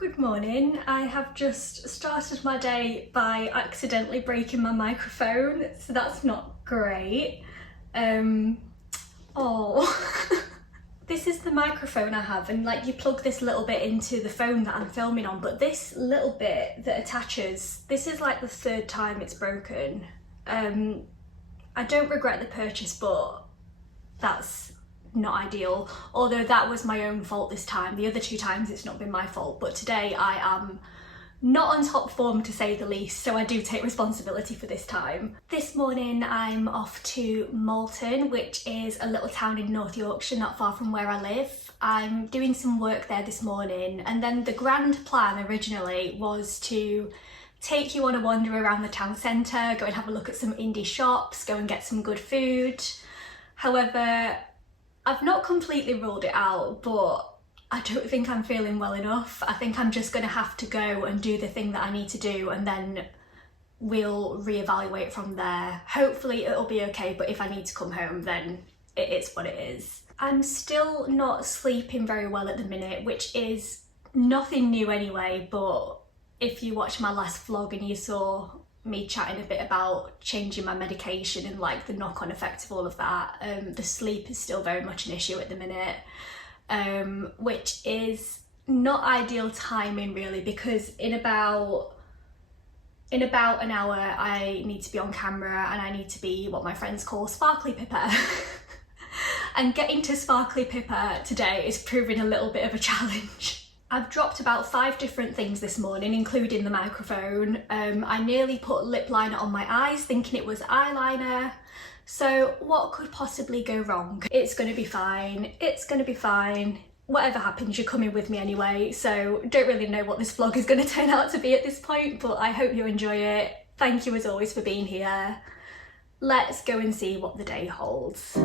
Good morning. I have just started my day by accidentally breaking my microphone, so that's not great. This is the microphone I have, and like you plug this little bit into the phone that I'm filming on, but this little bit that attaches, this is like the third time it's broken. I don't regret the purchase, but that's not ideal, although that was my own fault this time. The other two times it's not been my fault, but today I am not on top form to say the least, so I do take responsibility for this time. This morning I'm off to Malton, which is a little town in North Yorkshire not far from where I live. I'm doing some work there this morning, and then the grand plan originally was to take you on a wander around the town centre, go and have a look at some indie shops, go and get some good food. However, I've not completely ruled it out, but I don't think I'm feeling well enough. I think I'm just going to have to go and do the thing that I need to do, and then we'll reevaluate from there. Hopefully it'll be okay, but if I need to come home, then it is what it is. I'm still not sleeping very well at the minute, which is nothing new anyway, but if you watched my last vlog and you saw me chatting a bit about changing my medication and like the knock-on effect of all of that, the sleep is still very much an issue at the minute, which is not ideal timing really, because in about an hour I need to be on camera and I need to be what my friends call sparkly pippa. And getting to sparkly pippa today is proving a little bit of a challenge. I've dropped about 5 different things this morning, including the microphone. I nearly put lip liner on my eyes thinking it was eyeliner. So what could possibly go wrong? It's gonna be fine, it's gonna be fine. Whatever happens, you're coming with me anyway, so don't really know what this vlog is gonna turn out to be at this point, but I hope you enjoy it. Thank you as always for being here. Let's go and see what the day holds.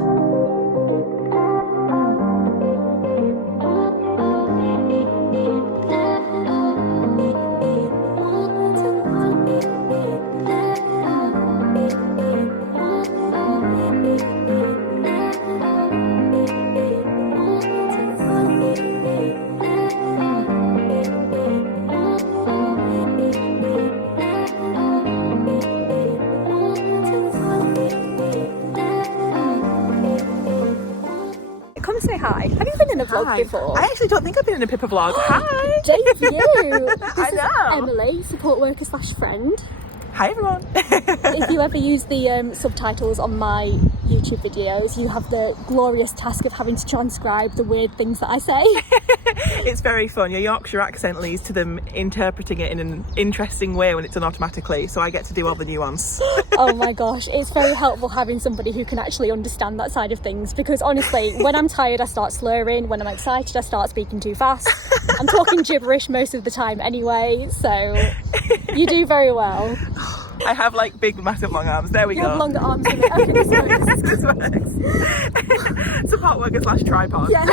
Come say hi. Have you been in a vlog before? I actually don't think I've been in a Pippa vlog. Hi! Debut! I know! Emily, support worker / friend. Hi everyone! If you ever use the subtitles on my YouTube videos, you have the glorious task of having to transcribe the weird things that I say. It's very fun. Your Yorkshire accent leads to them interpreting it in an interesting way when it's done automatically, so I get to do all the nuance. Oh my gosh, it's very helpful having somebody who can actually understand that side of things, because honestly, when I'm tired I start slurring, when I'm excited I start speaking too fast. I'm talking gibberish most of the time anyway, so you do very well. I have like big massive long arms, there we You go. have longer arms than me. Okay, this works. This works. Support worker / tripod. Yeah.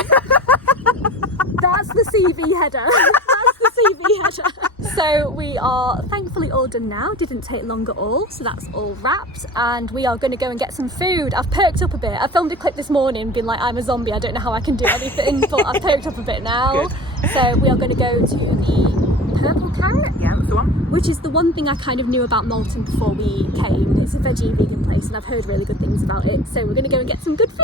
That's the CV header. That's the CV header. So we are thankfully all done now. Didn't take long at all, so that's all wrapped, and we are going to go and get some food. I've perked up a bit. I filmed a clip this morning being like, I'm a zombie, I don't know how I can do anything, but I've perked up a bit now. Good. So we are going to go to the Purple Carrot. Yeah, that's the one. Which is the one thing I kind of knew about Malton before we came. It's a veggie vegan place and I've heard really good things about it. So we're going to go and get some good food!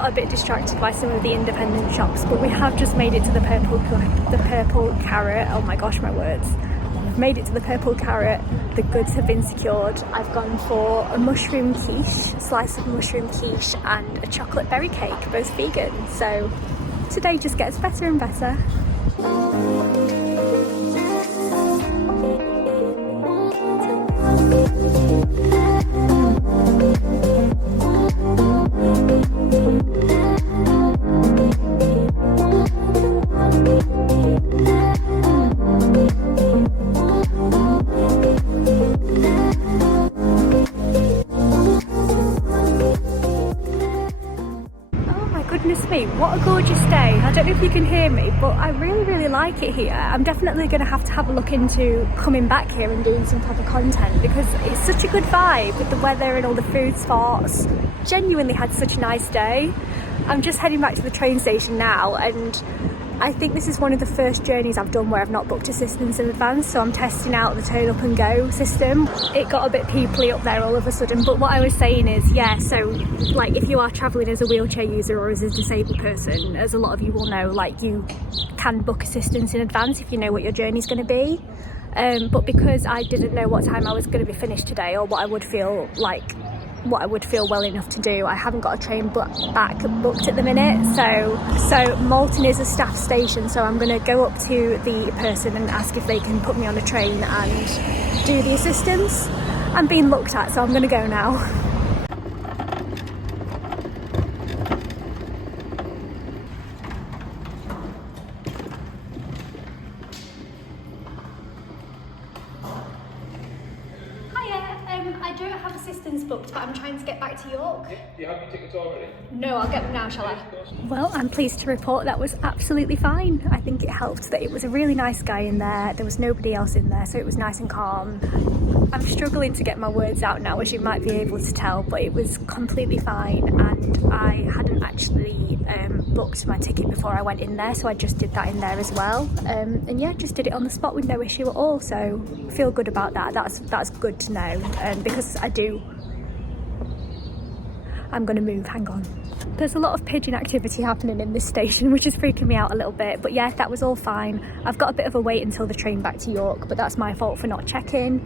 got a bit distracted by some of the independent shops, but we have just made it to the purple carrot. Oh my gosh, my words. We've made it to the purple carrot. The goods have been secured. I've gone for a mushroom quiche, slice of mushroom quiche, and a chocolate berry cake, both vegan. So today just gets better and better. What a gorgeous day. I don't know if you can hear me, but I really like it here. I'm definitely going to have a look into coming back here and doing some proper content because it's such a good vibe with the weather and all the food spots. Genuinely had such a nice day. I'm just heading back to the train station now, and I think this is one of the first journeys I've done where I've not booked assistance in advance, so I'm testing out the turn up and go system. It got a bit peoply up there all of a sudden, but what I was saying is, yeah, so like if you are travelling as a wheelchair user or as a disabled person, as a lot of you will know, like you can book assistance in advance if you know what your journey's going to be. But because I didn't know what time I was going to be finished today or what I would feel well enough to do, I haven't got a train back booked at the minute. So Malton is a staff station, so I'm going to go up to the person and ask if they can put me on a train and do the assistance. I'm being looked at, so I'm going to go now. I don't have assistance booked, but I'm trying to get back to York. Do you have your tickets already? No, I'll get them now, shall I? Well, I'm pleased to report that was absolutely fine. I think it helped that it was a really nice guy in there. There was nobody else in there, so it was nice and calm. I'm struggling to get my words out now, as you might be able to tell, but it was completely fine, and I hadn't actually booked my ticket before I went in there, so I just did that in there as well. And yeah, just did it on the spot with no issue at all, so feel good about that. That's good to know, because I'm going to move, hang on. There's a lot of pigeon activity happening in this station, which is freaking me out a little bit, but yeah, that was all fine. I've got a bit of a wait until the train back to York, but that's my fault for not checking.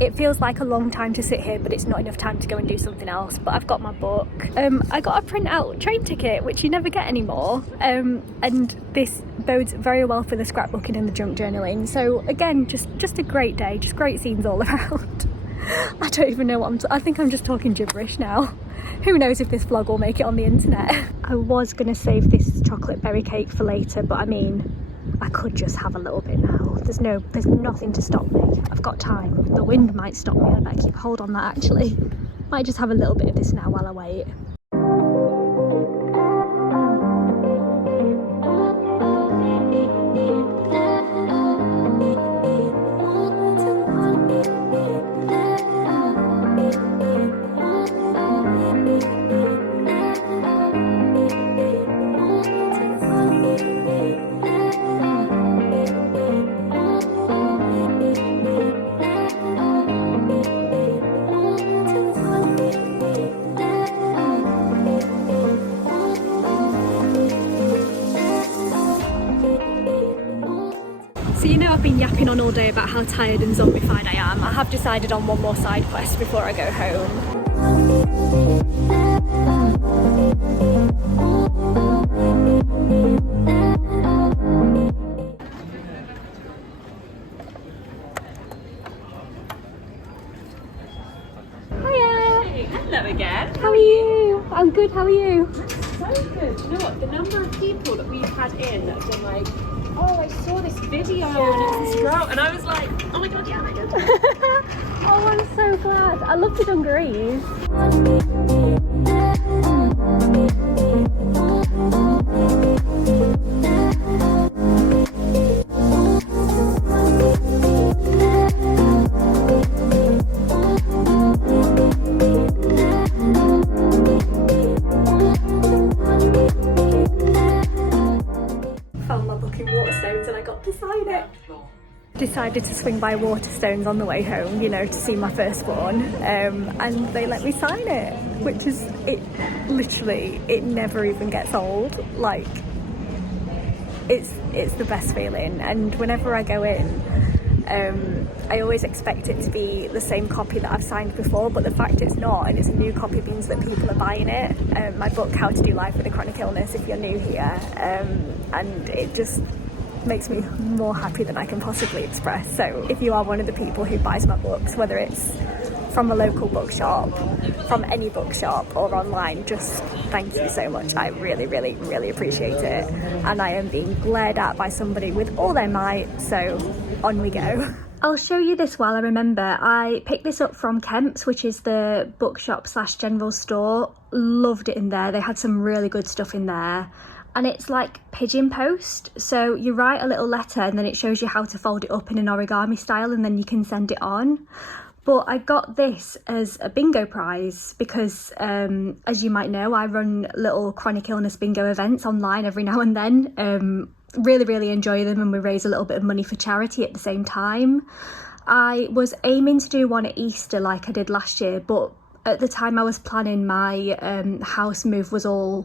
It feels like a long time to sit here, but it's not enough time to go and do something else. But I've got my book. I got a print out train ticket, which you never get anymore. And this bodes very well for the scrapbooking and the junk journaling. So again, just a great day, just great scenes all around. I don't even know what I think I'm just talking gibberish now. Who knows if this vlog will make it on the internet. I was gonna save this chocolate berry cake for later, but I mean, I could just have a little bit now. There's nothing to stop me. I've got time. The wind might stop me. I better keep hold on that actually. Might just have a little bit of this now while I wait. So you know I've been yapping on all day about how tired and zombified I am. I have decided on one more side quest before I go home. Hiya! Hello again. How are you? I'm good, how are you? So good. You know what? The number of people that we've had in that have been like, oh, I saw this video and it's this girl, and I was like, oh my god, yeah, I did. Oh, I'm so glad. I love the dungarees. decided to swing by Waterstones on the way home, you know, to see my firstborn, and they let me sign it, which is, it never even gets old. Like, it's the best feeling. And whenever I go in, I always expect it to be the same copy that I've signed before, but the fact it's not, and it's a new copy, means that people are buying it. My book, How to Do Life with a Chronic Illness, if you're new here, and it just makes me more happy than I can possibly express. So if you are one of the people who buys my books, whether it's from a local bookshop, from any bookshop, or online, just thank you so much. I really, really, really appreciate it, and I am being glared at by somebody with all their might, so on we go. I'll show you this while I remember. I picked this up from Kemp's, which is the bookshop / general store. Loved it in there. They had some really good stuff in there. And it's like pigeon post, so you write a little letter and then it shows you how to fold it up in an origami style, and then you can send it on. But I got this as a bingo prize because, as you might know, I run little chronic illness bingo events online every now and then. Really, really enjoy them, and we raise a little bit of money for charity at the same time. I was aiming to do one at Easter like I did last year, but at the time I was planning, my house move was all,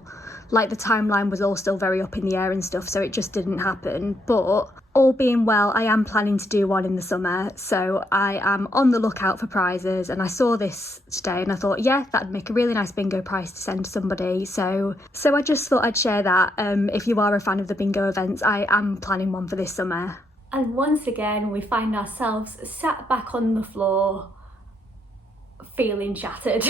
like, the timeline was all still very up in the air and stuff, so it just didn't happen. But all being well, I am planning to do one in the summer, so I am on the lookout for prizes, and I saw this today and I thought, yeah, that'd make a really nice bingo prize to send to somebody, so I just thought I'd share that. If you are a fan of the bingo events, I am planning one for this summer. And once again we find ourselves sat back on the floor feeling shattered.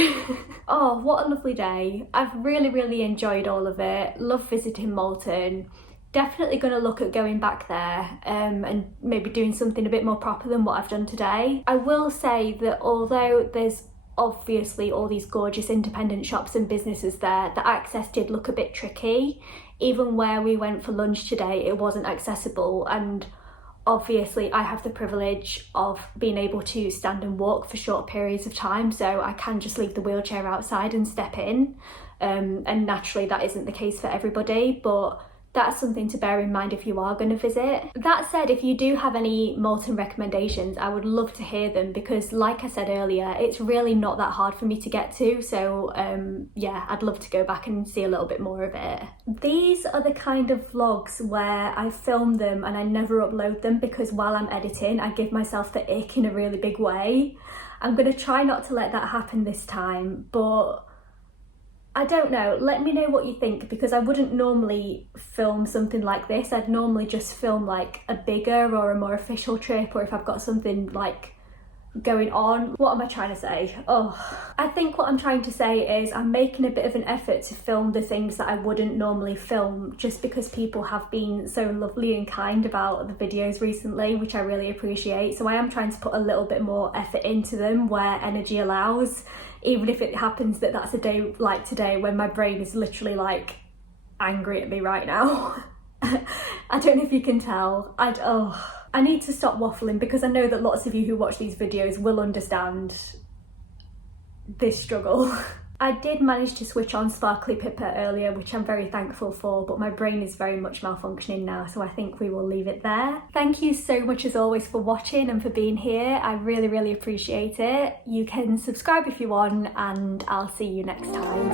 Oh, what a lovely day. I've really, really enjoyed all of it. Love visiting Malton. Definitely going to look at going back there, and maybe doing something a bit more proper than what I've done today. I will say that although there's obviously all these gorgeous independent shops and businesses there, the access did look a bit tricky. Even where we went for lunch today, it wasn't accessible, and obviously I have the privilege of being able to stand and walk for short periods of time, so I can just leave the wheelchair outside and step in, and naturally that isn't the case for everybody, but that's something to bear in mind if you are going to visit. That said, if you do have any Malton recommendations, I would love to hear them, because like I said earlier, it's really not that hard for me to get to, so yeah, I'd love to go back and see a little bit more of it. These are the kind of vlogs where I film them and I never upload them, because while I'm editing I give myself the ick in a really big way. I'm going to try not to let that happen this time, but I don't know, let me know what you think, because I wouldn't normally film something like this. I'd normally just film like a bigger or a more official trip, or if I've got something like going on. What am I trying to say? I think what I'm trying to say is I'm making a bit of an effort to film the things that I wouldn't normally film, just because people have been so lovely and kind about the videos recently, which I really appreciate. So I am trying to put a little bit more effort into them where energy allows, even if it happens that that's a day like today when my brain is literally like angry at me right now. I don't know if you can tell. I need to stop waffling, because I know that lots of you who watch these videos will understand this struggle. I did manage to switch on Sparkly Pippa earlier, which I'm very thankful for, but my brain is very much malfunctioning now, so I think we will leave it there. Thank you so much as always for watching and for being here. I really, really appreciate it. You can subscribe if you want, and I'll see you next time.